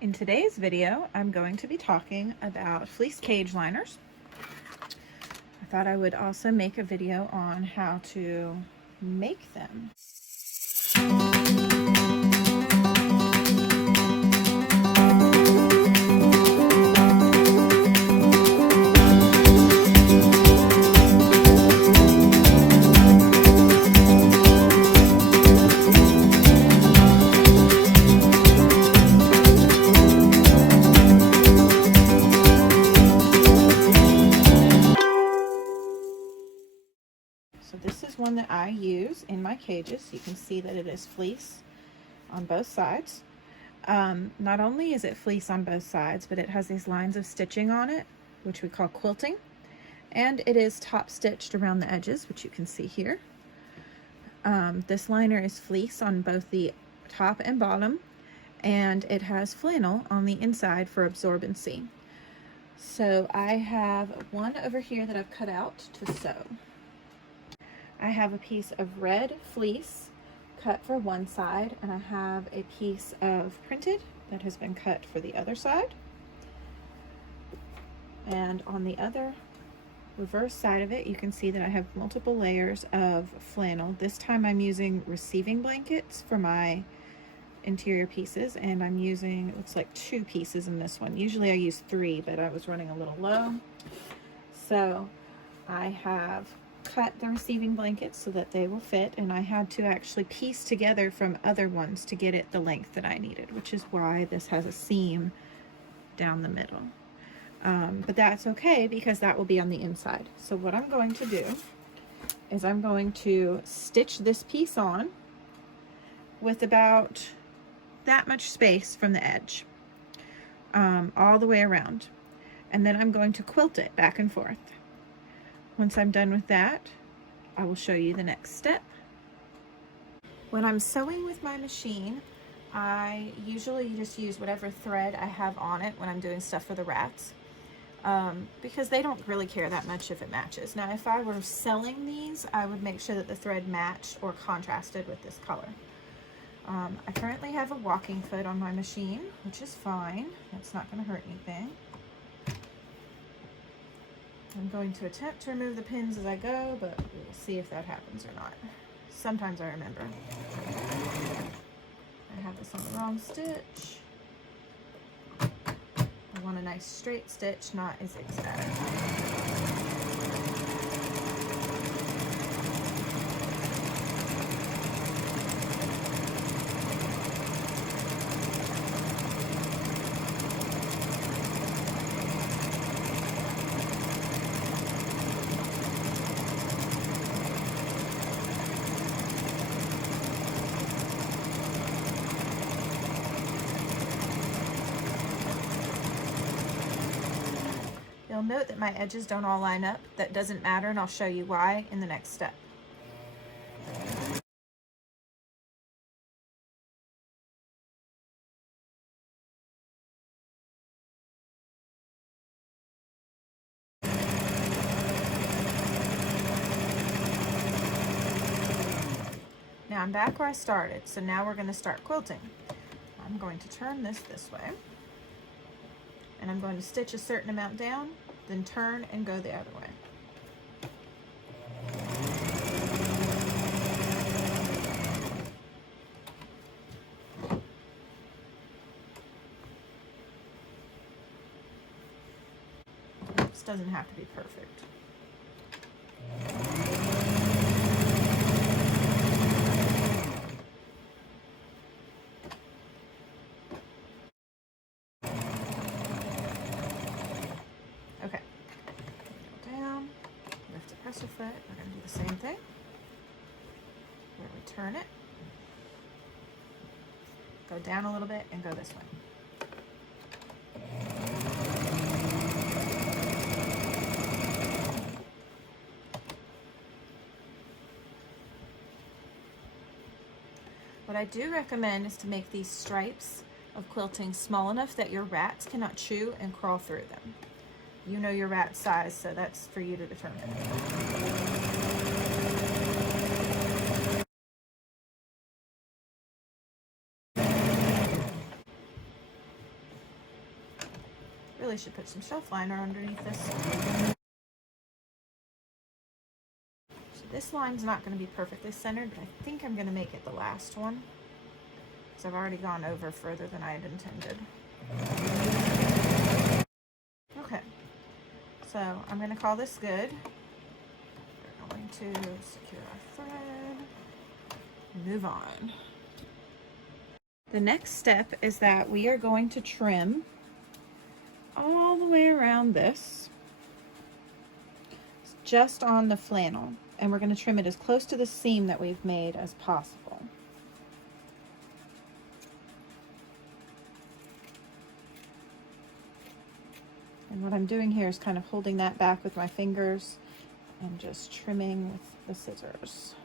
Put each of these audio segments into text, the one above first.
In today's video, I'm going to be talking about fleece cage liners. I thought I would also make a video on how to make them. So this is one that I use in my cages. You can see that it is fleece on both sides. Not only is it fleece on both sides, but it has these lines of stitching on it, which we call quilting. And it is top stitched around the edges, which you can see here. This liner is fleece on both the top and bottom, and it has flannel on the inside for absorbency. So I have one over here that I've cut out to sew. I have a piece of red fleece cut for one side, and I have a piece of printed that has been cut for the other side. And on the other reverse side of it, you can see that I have multiple layers of flannel. This time I'm using receiving blankets for my interior pieces, and I'm using, it looks like 2 pieces in this one. Usually I use 3, but I was running a little low. So I have cut the receiving blankets so that they will fit, and I had to actually piece together from other ones to get it the length that I needed, which is why this has a seam down the middle. But that's okay because that will be on the inside. So what I'm going to do is I'm going to stitch this piece on with about that much space from the edge, all the way around, and then I'm going to quilt it back and forth. Once I'm done with that, I will show you the next step. When I'm sewing with my machine, I usually just use whatever thread I have on it when I'm doing stuff for the rats, because they don't really care that much if it matches. Now, if I were selling these, I would make sure that the thread matched or contrasted with this color. I currently have a walking foot on my machine, which is fine. It's not going to hurt anything. I'm going to attempt to remove the pins as I go, but we'll see if that happens or not. Sometimes I remember. I have this on the wrong stitch. I want a nice straight stitch, not a zigzag. You'll note that my edges don't all line up. That doesn't matter, and I'll show you why in the next step. Now I'm back where I started, so now we're going to start quilting. I'm going to turn this way, and I'm going to stitch a certain amount down, then turn and go the other way. This doesn't have to be perfect. Okay, go down, lift the presser foot. We're going to do the same thing where we turn it, go down a little bit, and go this way. What I do recommend is to make these stripes of quilting small enough that your rats cannot chew and crawl through them. You know your rat size, so that's for you to determine. Really should put some shelf liner underneath this. So this line's not going to be perfectly centered, but I think I'm going to make it the last one, because I've already gone over further than I had intended. Okay, so I'm going to call this good. We're going to secure our thread and move on. The next step is that we are going to trim all the way around this, just on the flannel, and we're going to trim it as close to the seam that we've made as possible. And what I'm doing here is kind of holding that back with my fingers and just trimming with the scissors.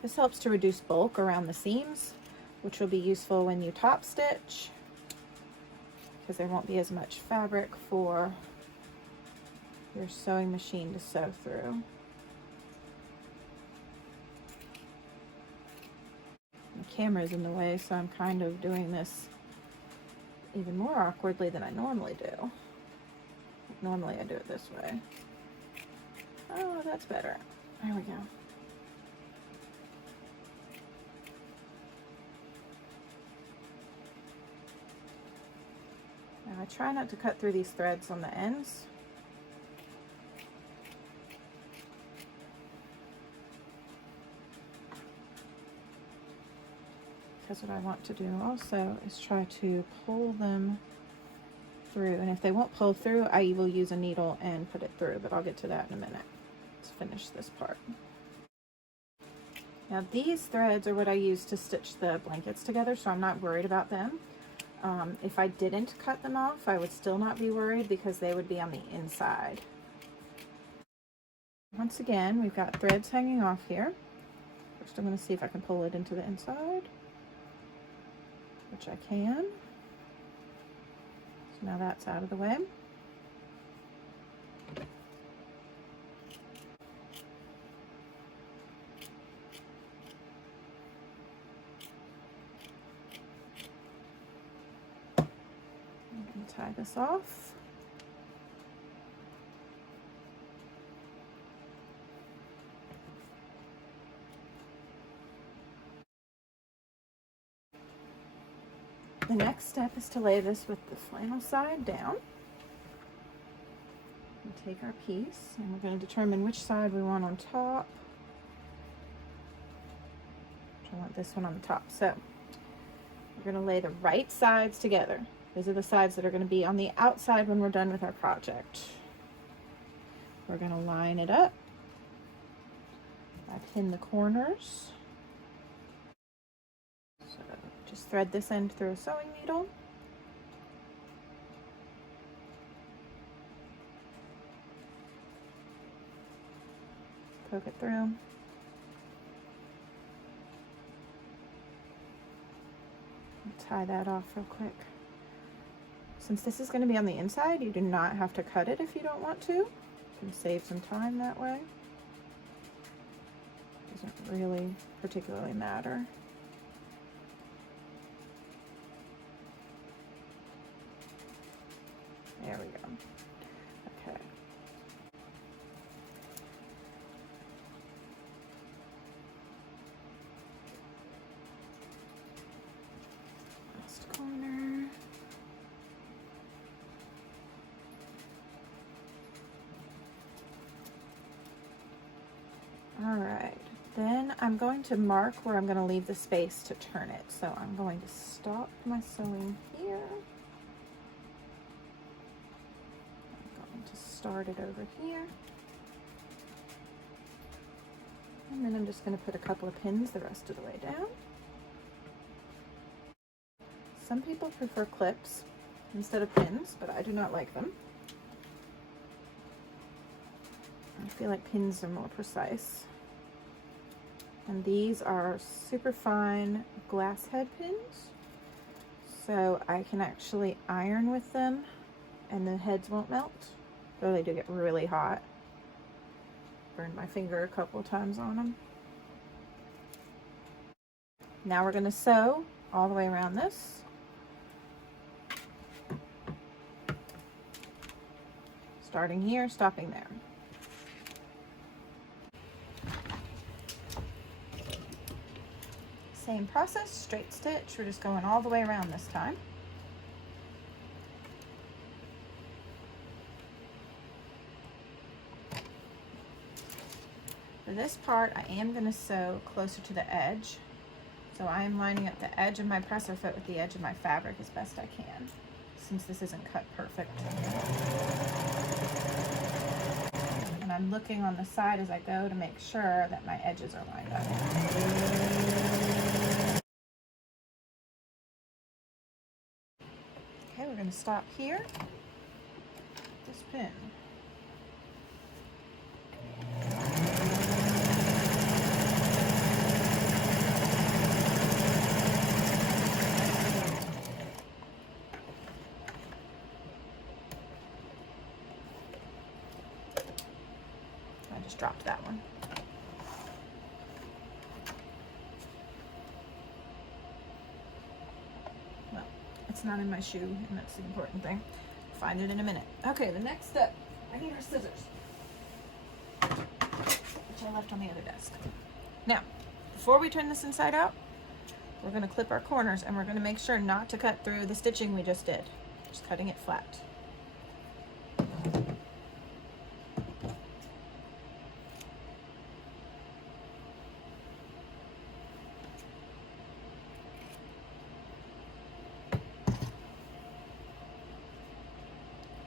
This helps to reduce bulk around the seams, which will be useful when you top stitch, because there won't be as much fabric for your sewing machine to sew through. The camera's in the way, so I'm kind of doing this even more awkwardly than I normally do. Normally I do it this way. Oh, that's better. There we go. Now I try not to cut through these threads on the ends. Because what I want to do also is try to pull them through. And if they won't pull through, I will use a needle and put it through, but I'll get to that in a minute. Let's finish this part. Now these threads are what I use to stitch the blankets together, so I'm not worried about them. If I didn't cut them off, I would still not be worried because they would be on the inside. Once again, we've got threads hanging off here. First I'm going to see if I can pull it into the inside, which I can. So now that's out of the way. Tie this off. The next step is to lay this with the flannel side down. And take our piece, and we're going to determine which side we want on top. I want this one on the top. So we're going to lay the right sides together. These are the sides that are going to be on the outside when we're done with our project. We're going to line it up. I pin the corners. So just thread this end through a sewing needle. Poke it through. Tie that off real quick. Since this is going to be on the inside, you do not have to cut it if you don't want to. You can save some time that way. Doesn't really particularly matter. There we go. Okay. Last corner. Alright, then I'm going to mark where I'm going to leave the space to turn it. So I'm going to stop my sewing here. I'm going to start it over here. And then I'm just going to put a couple of pins the rest of the way down. Some people prefer clips instead of pins, but I do not like them. I feel like pins are more precise. And these are super fine glass head pins, so I can actually iron with them and the heads won't melt, though they do get really hot. Burned my finger a couple of times on them. Now we're going to sew all the way around this. Starting here, stopping there. Same process, straight stitch. We're just going all the way around this time. For this part, I am going to sew closer to the edge. So I am lining up the edge of my presser foot with the edge of my fabric as best I can, since this isn't cut perfect. And I'm looking on the side as I go to make sure that my edges are lined up. Okay, we're going to stop here. This pin. I just dropped that one. Well, it's not in my shoe, and that's the important thing. Find it in a minute. Okay, the next step. I need our scissors, which I left on the other desk. Now, before we turn this inside out, we're going to clip our corners, and we're going to make sure not to cut through the stitching we just did. Just cutting it flat.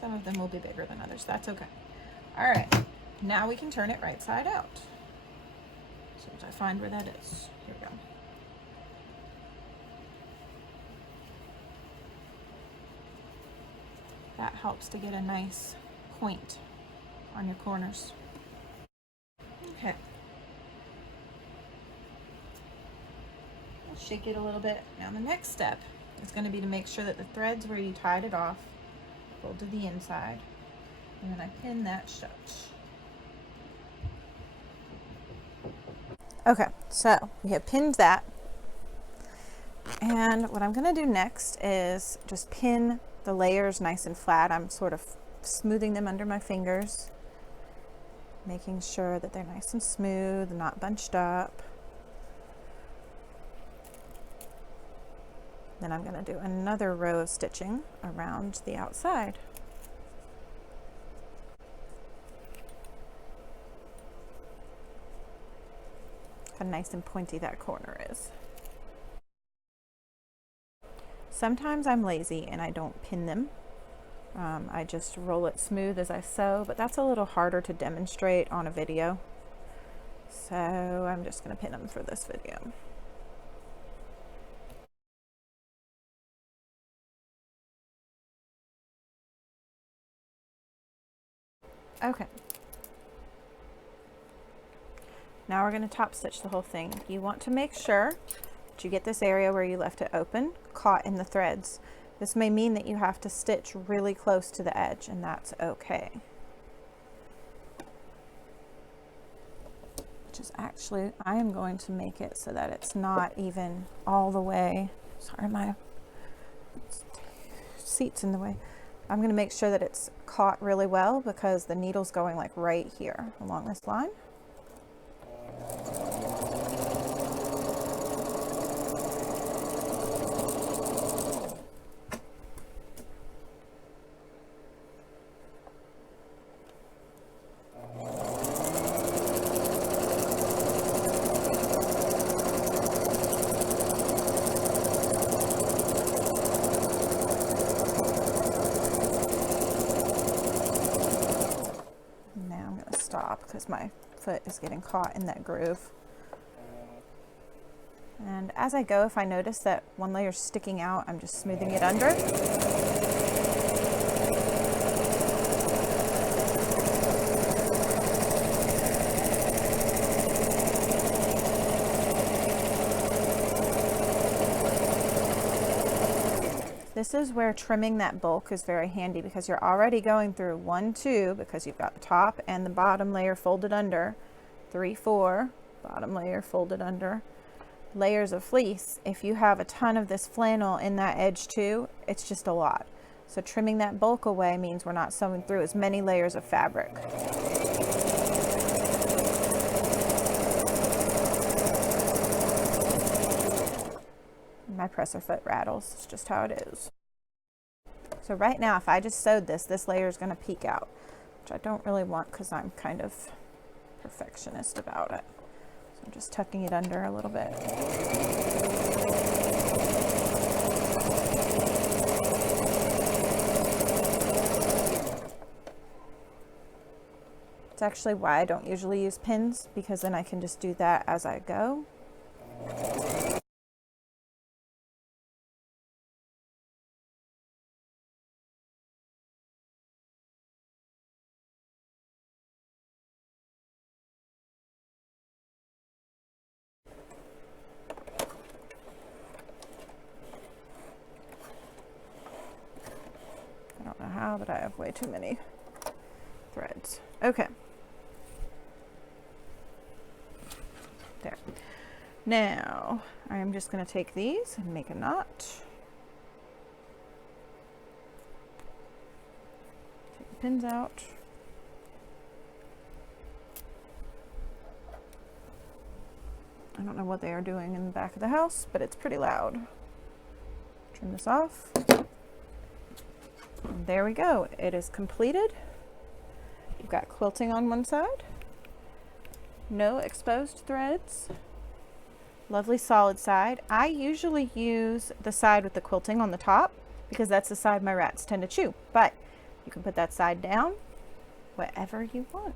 Some of them will be bigger than others. That's okay. All right, now we can turn it right side out. So as I find where that is, here we go. That helps to get a nice point on your corners. Okay. I'll shake it a little bit. Now the next step is going to be to make sure that the threads where you tied it off fold to the inside, and then I pin that shut. Okay, so we have pinned that, and what I'm going to do next is just pin the layers nice and flat. I'm sort of smoothing them under my fingers, making sure that they're nice and smooth and not bunched up. Then I'm going to do another row of stitching around the outside. How nice and pointy that corner is. Sometimes I'm lazy and I don't pin them. I just roll it smooth as I sew, but that's a little harder to demonstrate on a video. So I'm just going to pin them for this video. Okay. Now we're going to top stitch the whole thing. You want to make sure that you get this area where you left it open caught in the threads. This may mean that you have to stitch really close to the edge, and that's okay. Which is actually, I am going to make it so that it's not even all the way. Sorry, my seat's in the way. I'm going to make sure that it's caught really well because the needle's going like right here along this line. Because my foot is getting caught in that groove. And as I go, if I notice that one layer is sticking out, I'm just smoothing it under. This is where trimming that bulk is very handy because you're already going through 1, 2, because you've got the top and the bottom layer folded under, 3, 4, bottom layer folded under, layers of fleece, if you have a ton of this flannel in that edge too, it's just a lot. So trimming that bulk away means we're not sewing through as many layers of fabric. My presser foot rattles, it's just how it is. So right now, if I just sewed this, this layer is going to peek out, which I don't really want because I'm kind of perfectionist about it. So I'm just tucking it under a little bit. It's actually why I don't usually use pins, because then I can just do that as I go. I don't know how, but I have way too many threads. Okay. There. Now, I'm just going to take these and make a knot. Take the pins out. I don't know what they are doing in the back of the house, but it's pretty loud. Trim this off. And there we go. It is completed. You've got quilting on one side. No exposed threads. Lovely solid side. I usually use the side with the quilting on the top because that's the side my rats tend to chew, but you can put that side down, whatever you want.